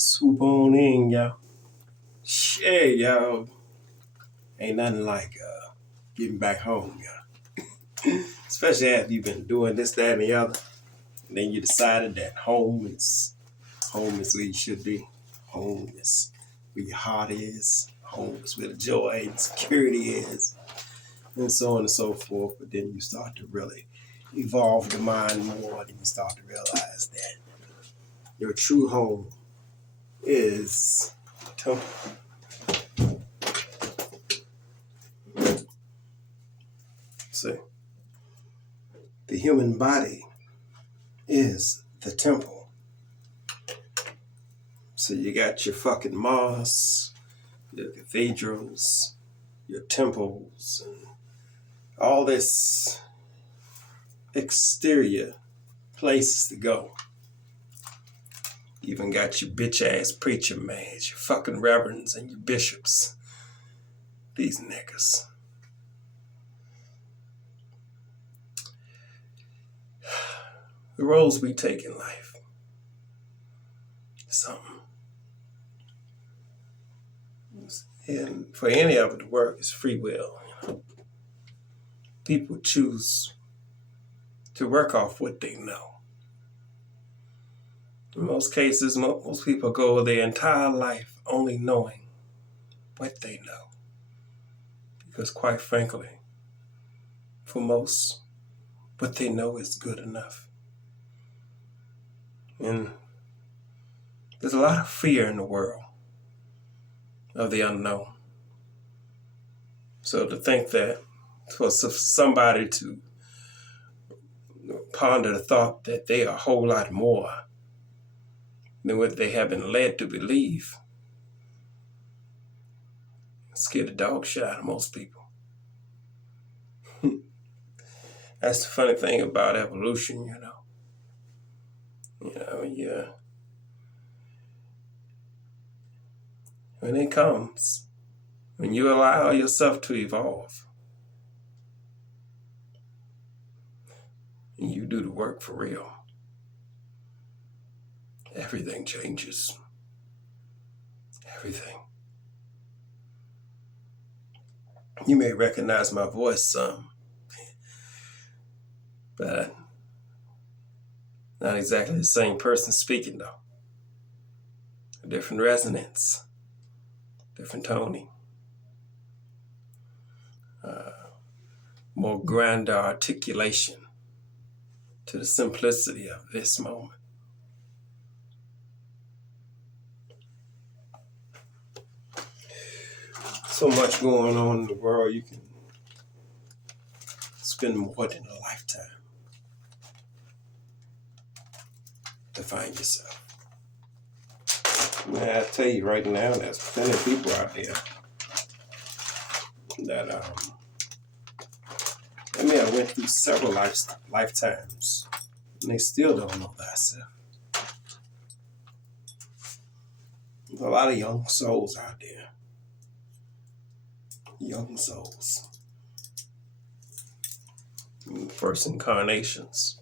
Swoop on in, y'all. Shit, y'all. Ain't nothing like getting back home, y'all. Especially after you've been doing this, that, and the other. And then you decided that home is where you should be. Home is where your heart is. Home is where the joy and security is. And so on and so forth. But then you start to really evolve the mind more. Then you start to realize that your true home is temple. See, the human body is the temple. So you got your fucking mosques, your cathedrals, your temples, and all this exterior places to go. You even got your bitch ass preacher mans, your fucking reverends, and your bishops. These niggas. The roles we take in life. Something. And for any of it to work, it's free will. People choose to work off what they know. In most cases, most people go their entire life only knowing what they know. Because quite frankly, for most, what they know is good enough. And there's a lot of fear in the world of the unknown. So to think that for somebody to ponder the thought that they are a whole lot more than what they have been led to believe, scare the dog shit out of most people. That's the funny thing about evolution, yeah. When it comes, when you allow yourself to evolve, and you do the work for real, everything changes. Everything. You may recognize my voice some, but not exactly the same person speaking though. A different resonance, different toning, more grander articulation to the simplicity of this moment. So much going on in the world, you can spend more than a lifetime to find yourself. Man, I tell you right now, there's plenty of people out there that I went through several lifetimes, and they still don't know thyself. There's a lot of young souls out there. Young souls. First incarnations,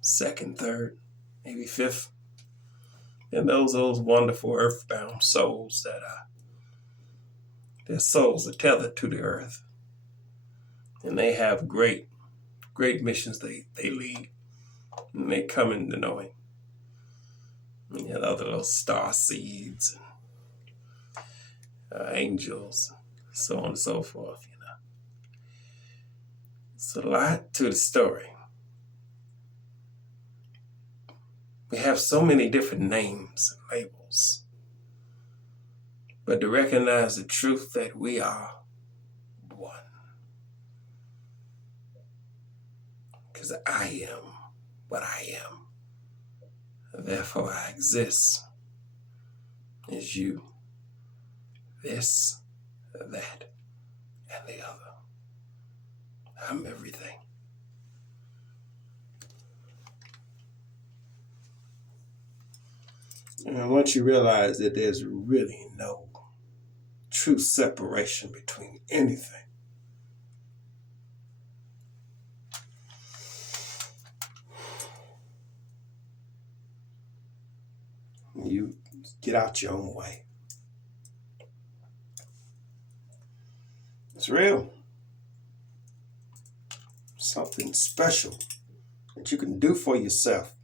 second, third, maybe fifth. And those wonderful earthbound souls that their souls are tethered to the earth. And they have great missions they lead. And they come into knowing. And you have other little star seeds and angels, so on and so forth, It's a lot to the story. We have so many different names and labels. But to recognize the truth that we are one. Because I am what I am. Therefore I exist as you, this, that, and the other. I'm everything. And once you realize that there's really no true separation between anything, You get out your own way. It's real. Something special that you can do for yourself.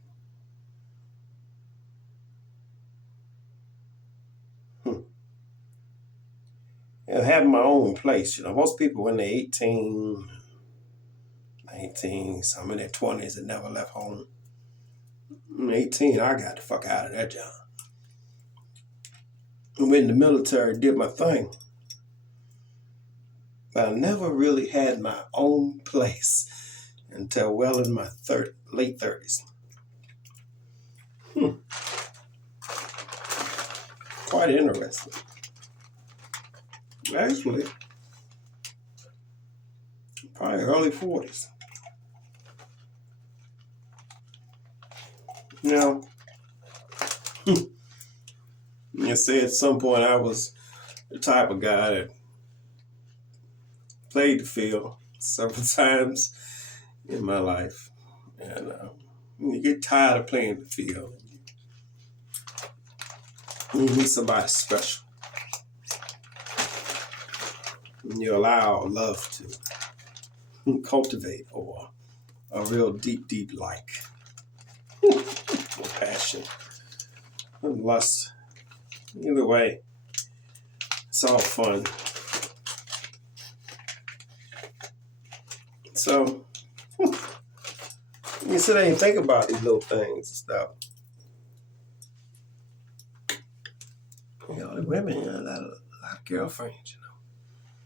And having my own place. Most people when they're 18, 19, some in their 20s that never left home. 18, I got the fuck out of that job. I went in the military, did my thing. But I never really had my own place until well in my late 30s. Quite interesting. Actually, probably early 40s. Now, you say at some point I was the type of guy that played the field several times in my life. And you get tired of playing the field. You need somebody special. And you allow love to cultivate or a real deep, deep like. Or passion. And lust. Either way, it's all fun. So, you sit there and think about these little things and stuff. The women, a lot of girlfriends,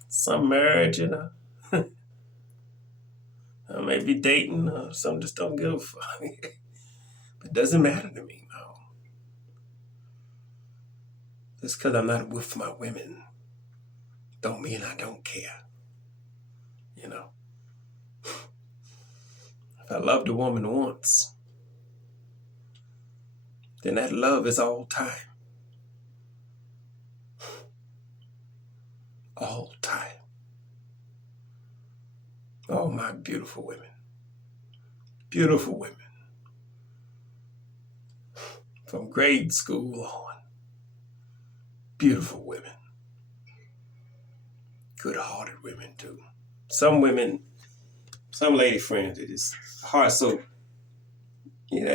Some married, or maybe dating, or some just don't give a fuck. But it doesn't matter to me, no. Just because I'm not with my women don't mean I don't care. If I loved a woman once, then that love is all time. All time. Oh, my beautiful women. Beautiful women. From grade school on. Beautiful women. Good-hearted women, too. Some women, some lady friends, it is hard. So,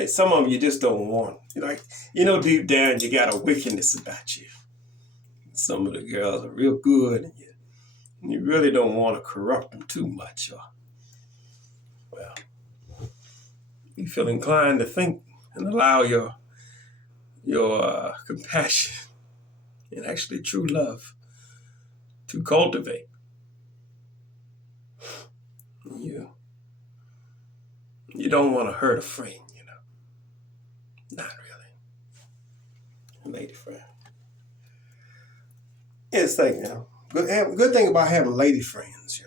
some of them you just don't want. Deep down you got a wickedness about you. Some of the girls are real good, and you really don't want to corrupt them too much. Well, you feel inclined to think and allow your compassion and actually true love to cultivate. You don't want to hurt a friend, Not really. A lady friend. It's like, good thing about having lady friends,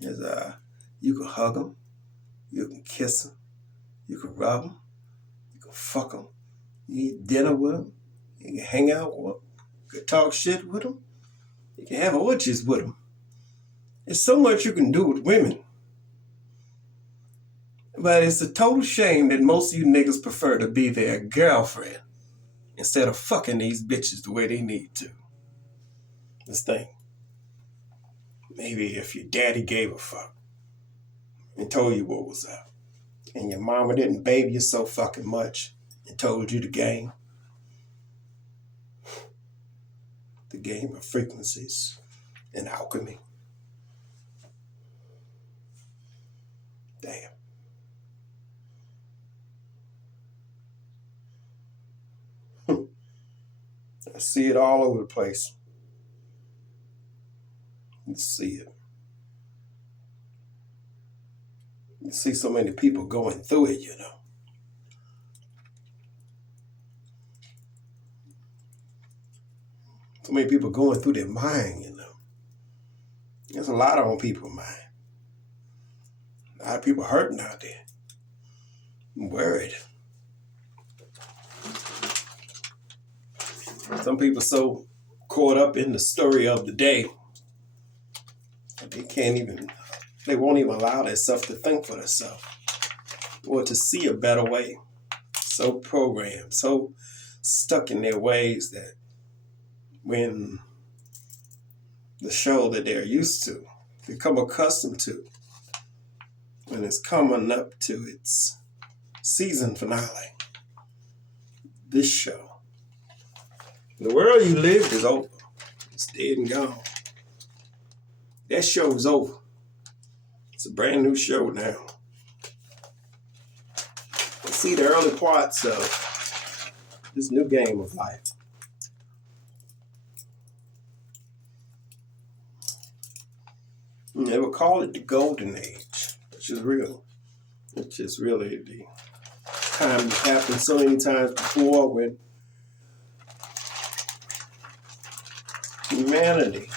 is you can hug them, you can kiss them, you can rub them, you can fuck them, you eat dinner with them, you can hang out with them, you can talk shit with them, you can have orgies with them. There's so much you can do with women. But it's a total shame that most of you niggas prefer to be their girlfriend instead of fucking these bitches the way they need to. This thing. Maybe if your daddy gave a fuck and told you what was up, and your mama didn't baby you so fucking much and told you the game. The game of frequencies and alchemy. Damn. I see it all over the place. You see it. You see so many people going through it, So many people going through their mind, There's a lot on people's mind. A lot of people hurting out there. I'm worried. Some people so caught up in the story of the day that they won't even allow themselves to think for themselves or to see a better way. so programmed, so stuck in their ways that when the show that they're used to, become accustomed to, when it's coming up to its season finale, this show, the world you lived is over. It's dead and gone. That show is over. It's a brand new show now. Let's see the early parts of this new game of life. And they would call it the golden age, which is real. Which is really the time that happened so many times before when humanity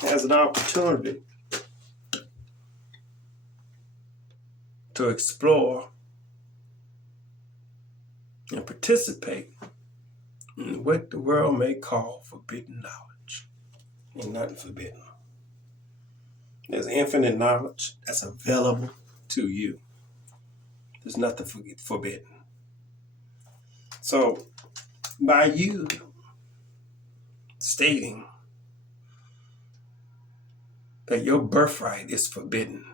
has an opportunity to explore and participate in what the world may call forbidden knowledge. Ain't nothing forbidden. There's infinite knowledge that's available to you. There's nothing forbidden. So, by you stating that your birthright is forbidden,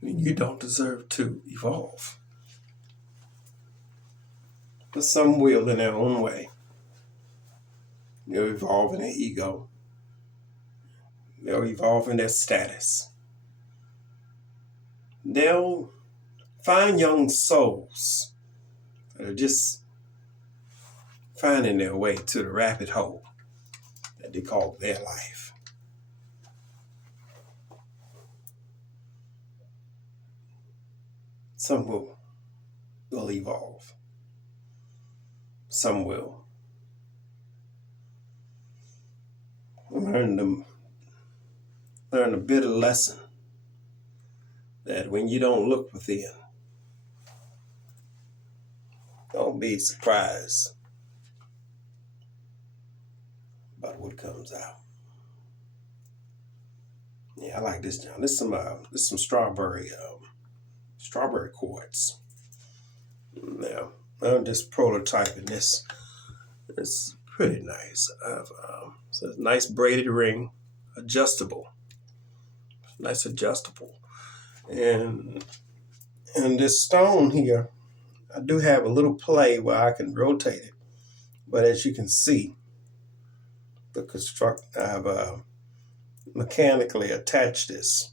you don't deserve to evolve. But some will in their own way. They'll evolve in their ego. They'll evolve in their status. They'll find young souls that are just finding their way to the rabbit hole that they call their life. Some will evolve. Some will learn a bitter lesson that when you don't look within, don't be surprised about what comes out. Yeah, I like this, John. This is some strawberry quartz. Now, I'm just prototyping this. It's pretty nice. It's a nice braided ring, adjustable. Nice adjustable. And this stone here, I do have a little play where I can rotate it. But as you can see, I've mechanically attached this.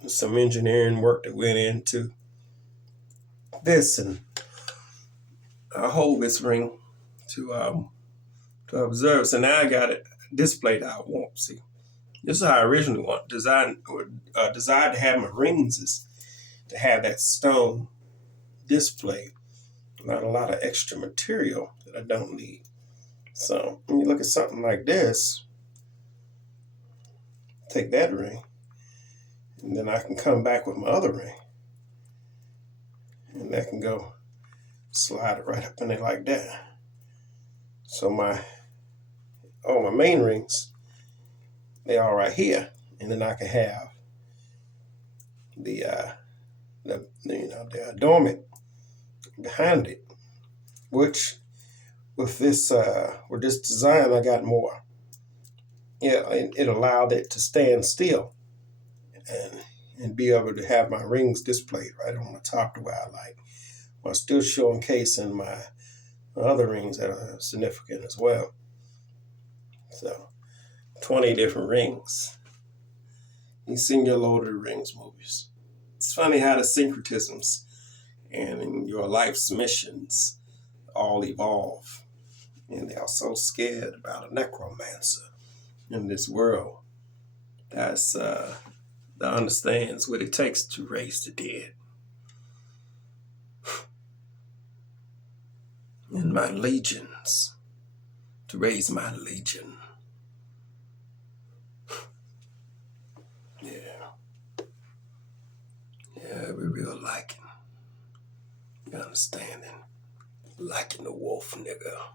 There's some engineering work that went into this, and I hold this ring to observe. So now I got it displayed how I want. See, this is how I originally desired to have my rings, is to have that stone display. Not a lot of extra material that I don't need. So when you look at something like this, take that ring, and then I can come back with my other ring, and that can go slide it right up in there like that. So all my main rings, they are right here, and then I can have the adornment behind it, which with this design I got more. Yeah, it allowed it to stand still and be able to have my rings displayed right on the top the way I like, while still showcasing my other rings that are significant as well. So 20 different rings. You've seen your Lord of the Rings movies. It's funny how the syncretisms and in your life's missions all evolve. And they are so scared about a necromancer in this world that understands what it takes to raise the dead. And my legions, to raise my legion. Yeah, we real liking. You understanding? Liking the wolf, nigga.